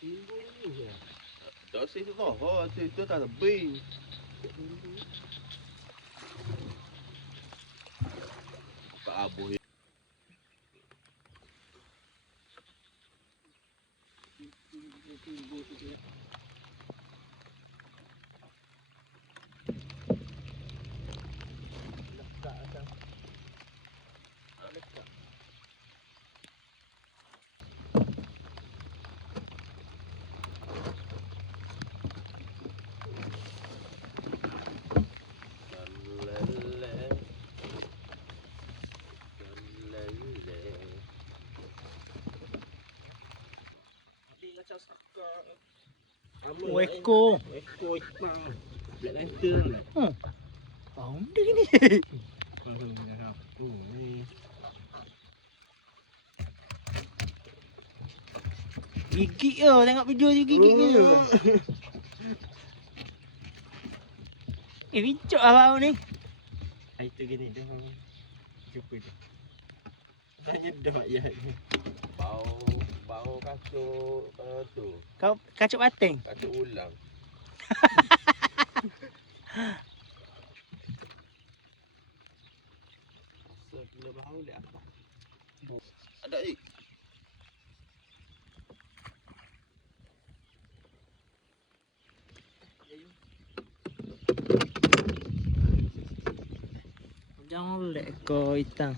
Eu sei se não vou, Oh, ekor. Ekor ikmang. Black lantern. Oh, dia ni. Tu ni. Gigit je. Tengok video je gigit je. Eh, bincuk lah kau ni. Hai tu gini dah. Jumpa dia. Bau bau kasut uh, tu. Kau kacuk bateng. Kasut ulang. Sebelah bau dia apa? Ada ik. Jangan lek ekor hitam.